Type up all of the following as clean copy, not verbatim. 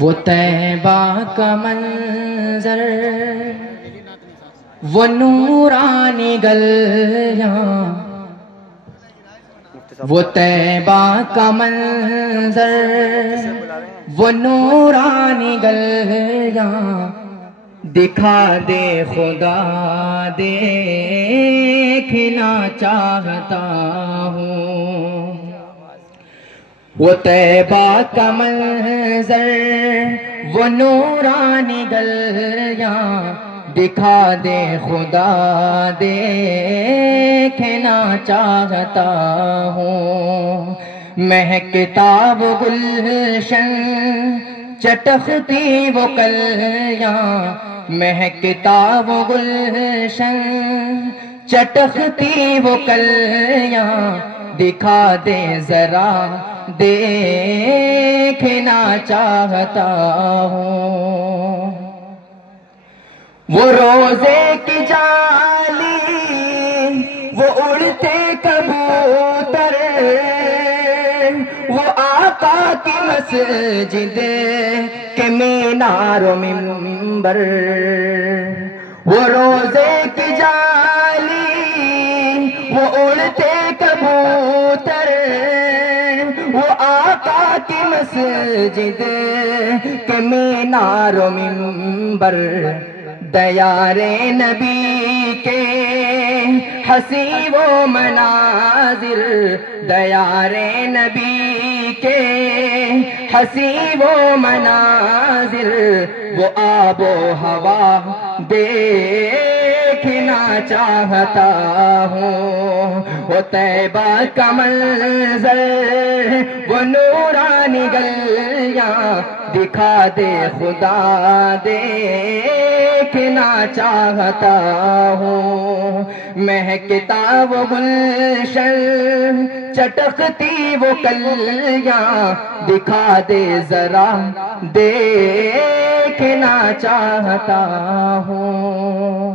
وہ طیبہ کا منظر، وہ نورانی گلیاں، وہ طیبہ کا منظر، وہ نورانی گلیاں، دکھا دے خدا دیکھنا چاہتا ہوں۔ وہ طیبہ کا منظر، وہ نورانی گلیاں، دکھا دے خدا دیکھنا چاہتا ہوں۔ مہکتا وہ گلشن، چٹکتی وہ کلیاں، مہکتا وہ گلشن، چٹکتی وہ کلیاں، دکھا دے ذرا دیکھنا چاہتا ہوں۔ وہ روزے کی جالی، وہ اڑتے کبوتر، وہ آقا کی مسجد کے مینار و منبر، وہ روزے کی جالی، وہ اڑتے کبوتر، وہ آقا کی مسجد کے مینار و منبر، دیار نبی کے حسی و مناظر، دیار نبی کے حسی و مناظر، وہ آب و ہوا دیکھنا چاہتا ہوں۔ وہ طیبہ کا منظر، وہ نورانی گلیاں، دکھا دے خدا دیکھنا چاہتا ہوں۔ مہکتا وہ گلشن، چٹکتی وہ کلیاں، دکھا دے ذرا دیکھنا چاہتا ہوں۔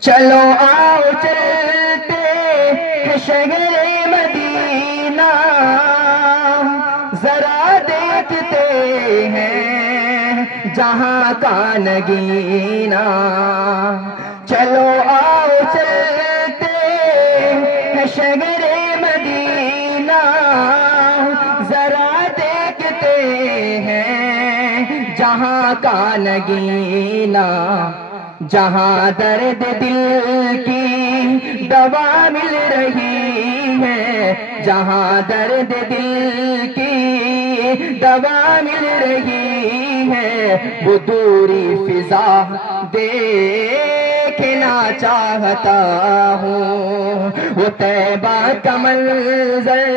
چلو آؤ چلتے ہیں شہر مدینہ، ذرا دیکھتے ہیں جہاں کا نگینہ۔ چلو آؤ چلتے ہیں شہر مدینہ، ذرا دیکھتے ہیں جہاں کا نگینہ، جہاں درد دل کی دوا مل رہی ہے، جہاں درد دل کی دوا مل رہی ہے، وہ دوری فضا دیکھنا چاہتا ہوں۔ وہ طیبہ کا منظر،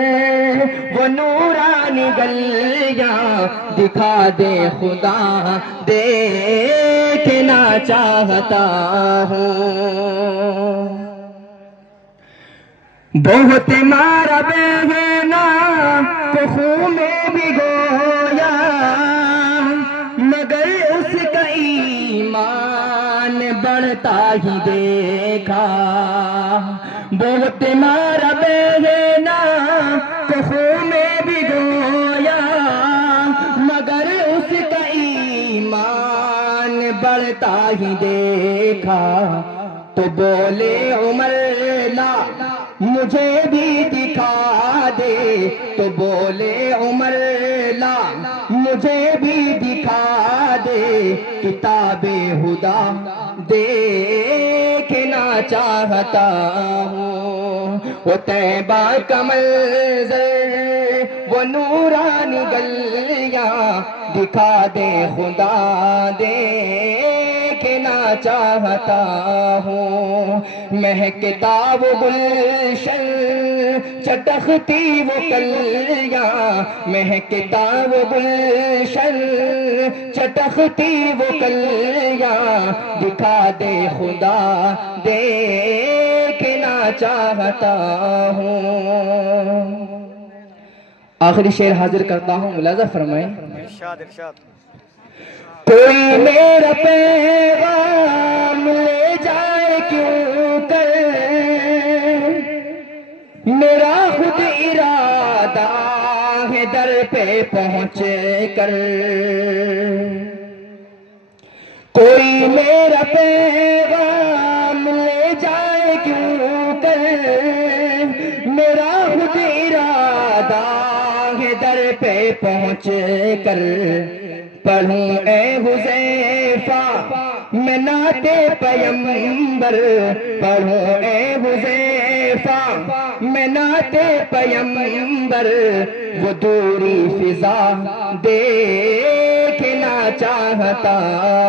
وہ نورانی گلیاں، دکھا دے خدا دیکھنا چاہتا ہوں۔ بہت مارا بہنا تو خون میں بھگویا، مگر اس کا ایمان بڑھتا ہی دیکھا۔ بہت مارا بہنا تو خون میں بھگویا، مگر اس کا ایمان بڑھتا ہی دیکھا۔ تو بولے عمر لا مجھے بھی دکھا دے، تو بولے عمر لا مجھے بھی دکھا دے، کتاب ہدا دیکھنا چاہتا ہوں۔ وہ طیبہ کا منظر، وہ نورانی گلیاں، دکھا دے خدا دیکھنا چاہتا ہوں۔ مہکتا وہ گلشن، چٹکتی وہ کلیاں، مہکتا وہ گلشن، چٹکتی وہ کلیاں، دکھا دے خدا دیکھنا چاہتا ہوں۔ آخری شعر حاضر کرتا ہوں، ملاحظہ فرمائیں۔ ارشاد ارشاد۔ کوئی میرا پیغام لے جائے کیوں کر، میرا خود ارادہ ہے در پہ پہنچ کر کوئی میرا پیغام لے جائے کیوں کر میرا خود ارادہ ہے در پہ پہنچ کر پڑھوں اے حذیفہ میں نعت پیمبر پڑھوں اے حذیفہ میں نعت پیمبر وہ دوری فضا دیکھنا چاہتا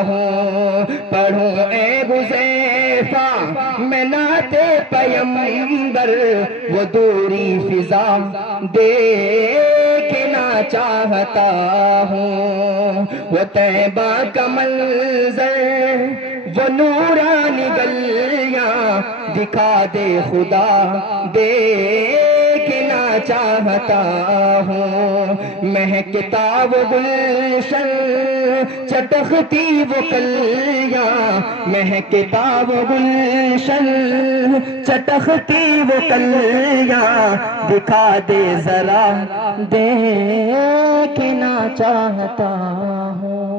ہوں پڑھوں اے حذیفہ میں نعت پیمبر وہ دوری فضا دیکھنا چاہتا ہوں وہ طیبہ کا منظر وہ نورانی گلیاں دکھا دے خدا دیکھنا چاہتا ہوں مہکتا وہ گلشن چٹختی وہ کلیاں مہکتا وہ گلشن چٹختی وہ کلیاں دکھا دے ذرا دیکھنا چاہتا ہوں